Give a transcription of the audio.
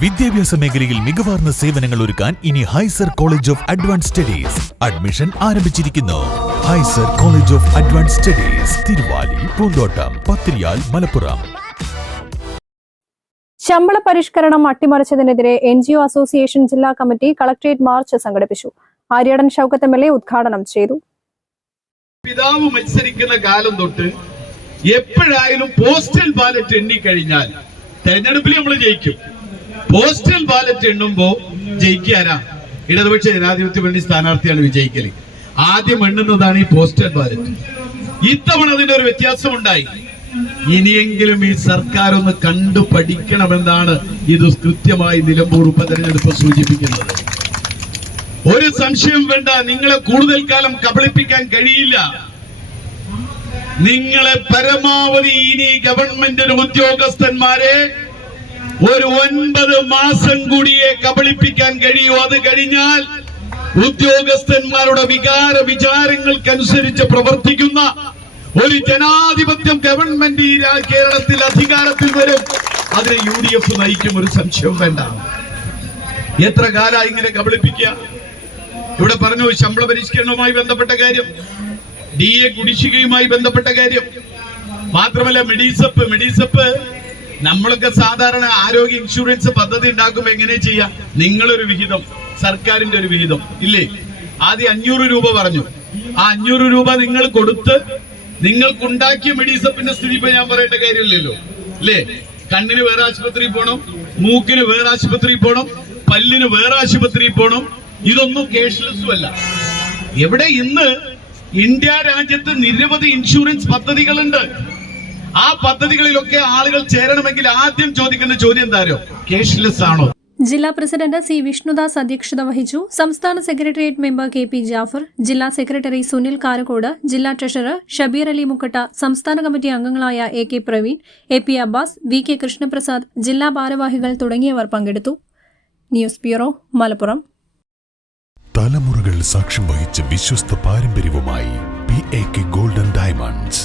വിദ്യാഭ്യാസ മേഖലയിൽ മികവാർന്ന സേവനങ്ങൾ ഒരുക്കാൻ ഇനി ഹൈസർ college of advance studies admission ആരംഭിച്ചിരിക്കുന്നു. ഹൈസർ college of advance studies Thiruvali Poonthottam Pathiriyal Malappuram. ശമ്പള പരിഷ്കരണം അട്ടിമറിച്ചതിനെതിരെ എൻ ജി ഒ അസോസിയേഷൻ ജില്ലാ കമ്മിറ്റി കളക്ടറേറ്റ് മാർച്ച് സംഘടിപ്പിച്ചു. Aryadan Shoukath M L A ഉദ്ഘാടനം ചെയ്തു. പിതാവ് മത്സരിക്കുന്ന കാലം തൊട്ട് എപ്പോഴായാലും പോസ്റ്റൽ ബാലറ്റ് എണ്ണിക്കഴിഞ്ഞാൽ തെരഞ്ഞെടുപ്പിൽ നമ്മൾ ജയിക്കും. പോസ്റ്റൽ ബാലറ്റ് എണ്ണുമ്പോ ജയിക്കാനാ ഇടതുപക്ഷ ജനാധിപത്യ വേണ്ടി സ്ഥാനാർത്ഥിയാണ് വിജയിക്കൽ. ആദ്യം എണ്ണുന്നതാണ് ഈ പോസ്റ്റൽ ബാലറ്റ്. ഇത്തവണ അതിന്റെ ഒരു വ്യത്യാസം ഉണ്ടായി ഇനിയെങ്കിലും ഈ സർക്കാർ ഒന്ന് കണ്ടു പഠിക്കണമെന്നാണ് ഇത് കൃത്യമായി നിലമ്പൂർ ഉപതെരഞ്ഞെടുപ്പ് സൂചിപ്പിക്കുന്നത്. ഒരു സംശയം വേണ്ട നിങ്ങളെ കൂടുതൽ കാലം കബളിപ്പിക്കാൻ കഴിയില്ല. നിങ്ങളെ പരമാവധി ഇനി ഗവൺമെന്റിന് ഉദ്യോഗസ്ഥന്മാരെ ഒരു ഒൻപത് മാസം കൂടിയേ കബളിപ്പിക്കാൻ കഴിയൂ. അത് കഴിഞ്ഞാൽ ഉദ്യോഗസ്ഥന്മാരുടെ വികാര വിചാരങ്ങൾക്കനുസരിച്ച് പ്രവർത്തിക്കുന്ന ഒരു ജനാധിപത്യം ഗവൺമെന്റ് ഈ കേരളത്തിൽ അധികാരത്തിൽ വരും. അതിനെ യു ഡി എഫ് നയിക്കും ഒരു സംശയവും വേണ്ട. എത്ര കാല ഇങ്ങനെ കബളിപ്പിക്കുക? ഇവിടെ പറഞ്ഞു ശമ്പള പരിഷ്കരണവുമായി ബന്ധപ്പെട്ട കാര്യം ഡി എ കുടിശ്ശികയുമായി ബന്ധപ്പെട്ട കാര്യം. മാത്രമല്ല മെഡീസപ്പ് മെഡിസപ്പ് നമ്മളൊക്കെ സാധാരണ ആരോഗ്യ ഇൻഷുറൻസ് പദ്ധതി ഉണ്ടാക്കുമ്പോൾ എങ്ങനെ ചെയ്യാം? നിങ്ങളൊരു വിഹിതം സർക്കാരിന്റെ ഒരു വിഹിതം ഇല്ലേ? ആദ്യം അഞ്ഞൂറ് രൂപ പറഞ്ഞു. ആ അഞ്ഞൂറ് രൂപ നിങ്ങൾ കൊടുത്ത് നിങ്ങൾക്കുണ്ടാക്കിയ മെഡിസപ്പിന്റെ സ്ഥിതി ഇപ്പൊ ഞാൻ പറയേണ്ട കാര്യമില്ലല്ലോ അല്ലേ കണ്ണിന് വേറെ ആശുപത്രിയിൽ പോണം മൂക്കിന് വേറെ ആശുപത്രിയിൽ പോണം പല്ലിന് വേറെ ആശുപത്രിയിൽ പോണം. ഇതൊന്നും കേഷ്ലെസ്സും അല്ല. എവിടെ ഇന്ന് ഇന്ത്യ രാജ്യത്ത് നിരവധി ഇൻഷുറൻസ് പദ്ധതികളുണ്ട്. ആ പദ്ധതികളിലൊക്കെ ആളുകൾ ചേരണമെങ്കിൽ ആദ്യം ചോദിക്കുന്ന ചോദ്യം എന്താരോ കേഷ്ലെസ് ആണോ? ജില്ലാ പ്രസിഡന്റ് സി വിഷ്ണുദാസ് അധ്യക്ഷത വഹിച്ചു. സംസ്ഥാന secretariat member K P Jafar ജില്ലാ സെക്രട്ടറി സുനിൽ കാരക്കോട് ജില്ലാ ട്രഷറർ ഷബീർ അലി മുക്കട്ട സംസ്ഥാന കമ്മിറ്റി അംഗങ്ങളായ A K Praveen A P Abbas V K Krishnaprasad ജില്ലാ ഭാരവാഹികൾ തുടങ്ങിയവർ പങ്കെടുത്തു. News bureau Malappuram. തലമുറകൾ സാക്ഷ്യം വഹിച്ച വിശ്വസ്ത പാരമ്പര്യവുമായി P A K golden diamonds